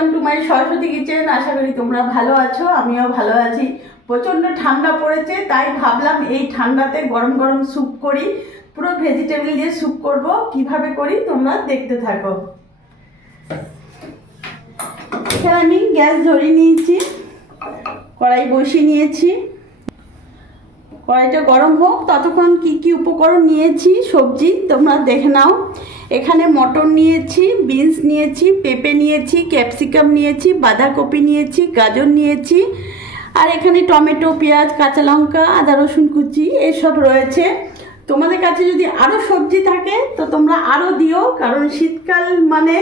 Welcome to my Saraswati kitchen. আশা করি তোমরা ভালো আছো, আমিও ভালো আছি। প্রচণ্ড ঠান্ডা পড়েছে, তাই ভাবলাম এই ঠান্ডাতে গরম গরম স্যুপ করি। পুরো ভেজিটেবল দিয়ে স্যুপ করব, কিভাবে করি তোমরা দেখতে থাকো। এখানে আমি গ্যাস ধরিয়ে নিয়েছি, কড়াই বসিয়ে নিয়েছি। কড়াইটা গরম হোক, ততক্ষণ কি কি উপকরণ নিয়েছি সবজি তোমরা দেখে নাও। এখানে মটর নিয়েছি, বিনস নিয়েছি, পেঁপে নিয়েছি, ক্যাপসিকাম নিয়েছি, বাঁধাকপি নিয়েছি, গাজর নিয়েছি, আর এখানে টমেটো, পেঁয়াজ, কাঁচা লঙ্কা, আদা রসুন কুচি এসব রয়েছে। তোমাদের কাছে যদি আরও সবজি থাকে তো তোমরা আরও দিও, কারণ শীতকাল মানে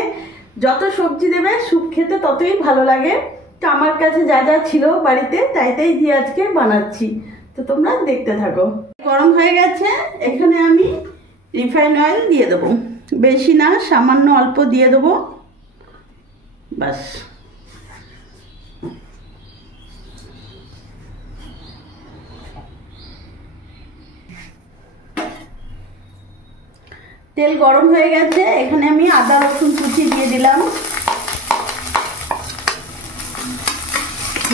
যত সবজি দেবে স্যুপ খেতে ততই ভালো লাগে। তো আমার কাছে যা যা ছিল বাড়িতে তাই দিয়ে আজকে বানাচ্ছি, তো তোমরা দেখতে থাকো। গরম হয়ে গেছে, এখানে আমি রিফাইন অয়েল দিয়ে দেবো, বেশি না, সামান্য অল্প দিয়ে দেবো, বাস। তেল গরম হয়ে গেছে, এখানে আমি আদা রসুন কুচি দিয়ে দিলাম,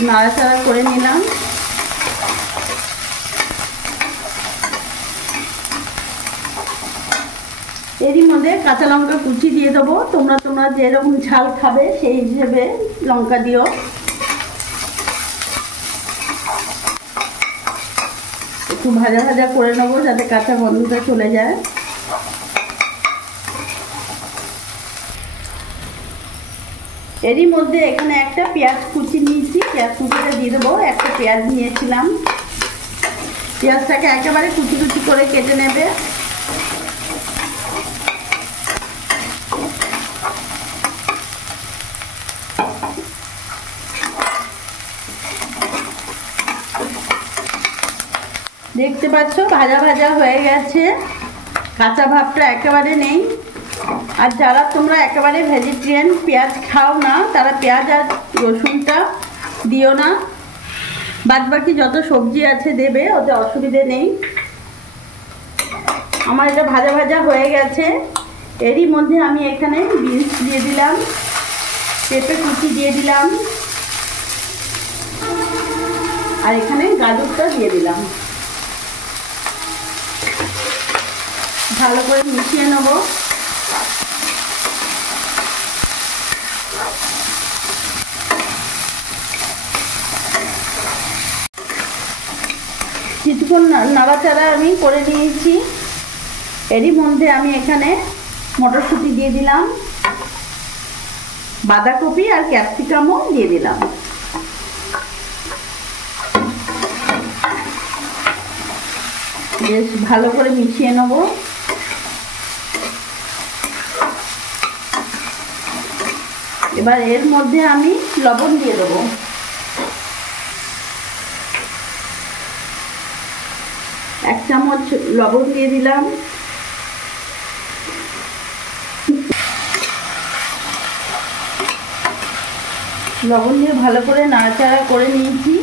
নাড়াচাড়া করে নিলাম। এরই মধ্যে কাঁচা লঙ্কা কুচি দিয়ে দেবো। তোমরা যেরকম ঝাল খাবে সেই হিসেবে লঙ্কা দিও। একটু ভাজা ভাজা করে নেবো যাতে কাঁচা গন্ধটা চলে যায়। এরই মধ্যে এখানে একটা পেঁয়াজ কুচি নিয়েছি, পেঁয়াজ কুচিটা দিয়ে দেবো। একটা পেঁয়াজ নিয়েছিলাম, পেঁয়াজটাকে একেবারে কুচি কুচি করে কেটে নেবে। দেখতে পাচ্ছ ভাজা ভাজা হয়ে গেছে, কাঁচা ভাবটা একেবারে নেই। আর যারা তোমরা একেবারে ভেজিটেরিয়ান, পেঁয়াজ খাও না, তারা পেঁয়াজ আর রসুনটা দিও না, বাদ বাকি যত সবজি আছে দেবে, ওতে অসুবিধে নেই। আমার এটা ভাজা ভাজা হয়ে গেছে। এরই মধ্যে আমি এখানে বিনস দিয়ে দিলাম, পেঁপে কুচি দিয়ে দিলাম, আর এখানে গাজরটা দিয়ে দিলাম। ভালো করে মিশিয়ে নেব। কিছুক্ষণ নাড়াচাড়া আমি করে নিয়েছি। এরই মধ্যে আমি এখানে মটরশুঁটি দিয়ে দিলাম, বাঁধাকপি আর ক্যাপসিকামও দিয়ে দিলাম। বেশ ভালো করে মিশিয়ে নেব। এবার এর মধ্যে আমি লবণ দিয়ে দেবো, এক চামচ লবণ দিয়ে দিলাম। লবণ দিয়ে ভালো করে নাড়াচাড়া করে নিয়েছি।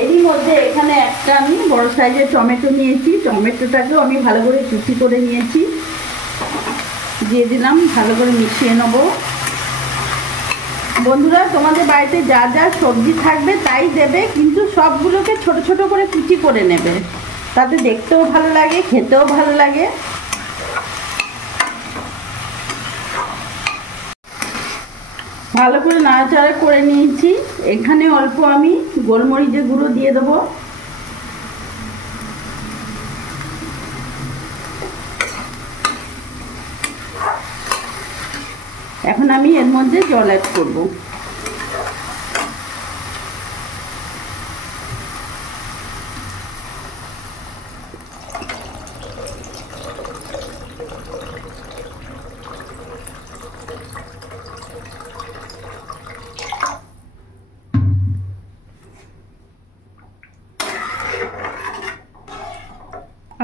এরই মধ্যে এখানে একটা আমি বড় সাইজের টমেটো নিয়েছি, টমেটোটাকেও আমি ভালো করে কুচি করে নিয়েছি, দিয়ে দিলাম। ভালো করে মিশিয়ে নেব। বন্ধুরা, তোমাদের বাড়িতে যা যা সবজি থাকবে তাই দেবে, কিন্তু সবগুলোকে ছোট ছোট করে কুচি করে নেবে, তাতে দেখতেও ভালো লাগে, খেতেও ভালো লাগে। ভালো করে নাড়াচাড়া করে নিয়েছি। এখানে অল্প আমি গোলমরিচের গুঁড়ো দিয়ে দেবো। এখন আমি এর মধ্যে জল অ্যাড করব।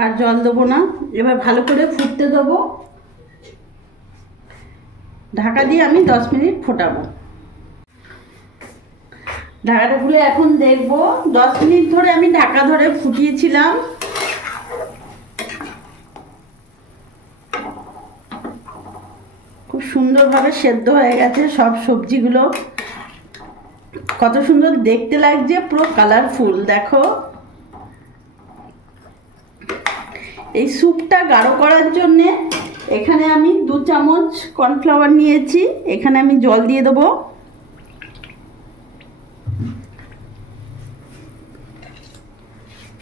আর জল দেবো না, এবার ভালো করে ফুটতে দেবো। ঢাকা দিয়ে আমি 10 মিনিট ফোটাবো। ঢাকাটা খুলে এখন দেখবো। 10 মিনিট ধরে আমি ঢাকা ধরে ফুটিয়েছিলাম। খুব সুন্দরভাবে সেদ্ধ হয়ে গেছে সব সবজিগুলো। কত সুন্দর দেখতে লাগছে, পুরো কালারফুল। দেখো, এই স্যুপটা গাঢ় করার জন্যে এখানে আমি 2 চামচ কর্নফ্লাওয়ার নিয়েছি। এখানে আমি জল দিয়ে দেবো।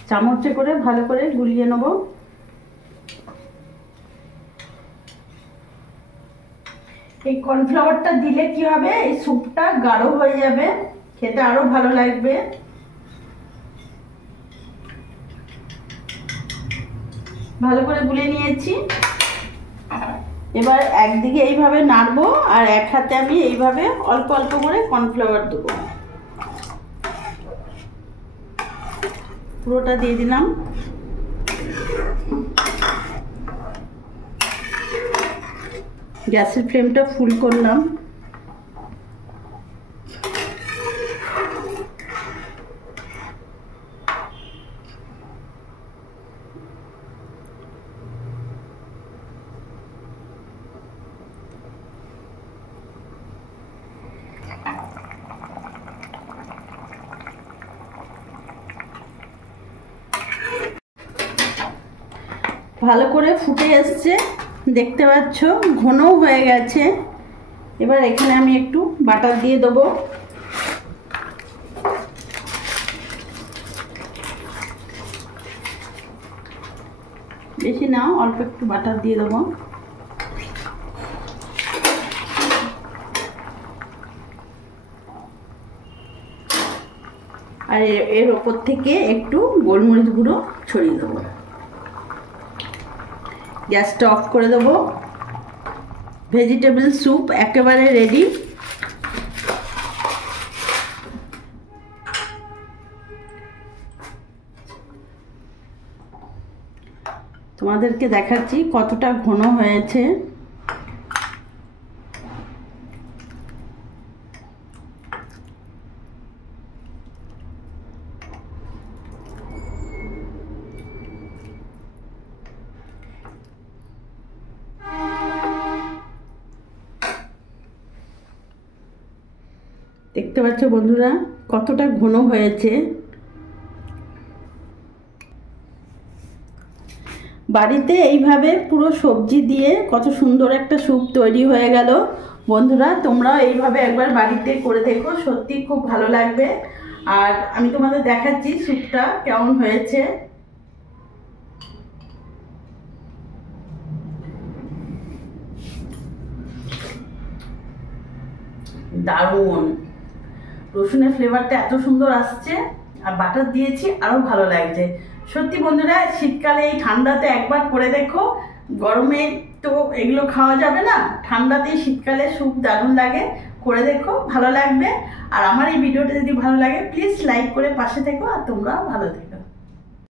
চামচে করে ভালো করে গুলিয়ে নেব। এই কর্নফ্লাওয়ারটা দিলে কি হবে, এই স্যুপটা গাঢ় হয়ে যাবে, খেতে আরো ভালো লাগবে। ভালো করে গুলে নিয়েছি। এবার একদিকে এইভাবে নাড়বো আর এক হাতে আমি এইভাবে অল্প অল্প করে কর্নফ্লাওয়ার দেবো। পুরোটা দিয়ে দিলাম। গ্যাসের ফ্লেমটা ফুল করলাম। ভালো করে ফুটে এসছে, দেখতে পাচ্ছ, ঘনও হয়ে গেছে। এবার এখানে আমি একটু বাটার দিয়ে দেবো। বেশি না, অল্প একটু বাটার দিয়ে দেবো। আর এর ওপর থেকে একটু গোলমরিচ গুঁড়ো ছড়িয়ে দেবো। গ্যাসটা অফ করে দেবো। ভেজিটেবল স্যুপ একেবারে রেডি। তোমাদেরকে দেখাচ্ছি কতটা ঘন হয়েছে। দেখতে পাচ্ছ বন্ধুরা কতটা ঘন হয়েছে। বাড়িতে এইভাবে পুরো সবজি দিয়ে কত সুন্দর একটা স্যুপ তৈরি হয়ে গেল। বন্ধুরা, তোমরাও এইভাবে একবার বাড়িতে করে দেখো, সত্যি খুব ভালো লাগবে। আর আমি তোমাদের দেখাচ্ছি স্যুপটা কেমন হয়েছে। দারুণ, রসুনের ফ্লেভারটা এত সুন্দর আসছে, আর বাটার দিয়েছি, আরো ভালো লাগছে। সত্যি বন্ধুরা, শীতকালে এই ঠান্ডাতে একবার করে দেখো। গরমে তো এগুলো খাওয়া যাবে না, ঠান্ডাতে শীতকালে স্যুপ দারুণ লাগে। করে দেখো, ভালো লাগবে। আর আমার এই ভিডিওটা যদি ভালো লাগে প্লিজ লাইক করে পাশে থেকো, আর তোমরাও ভালো থেকো।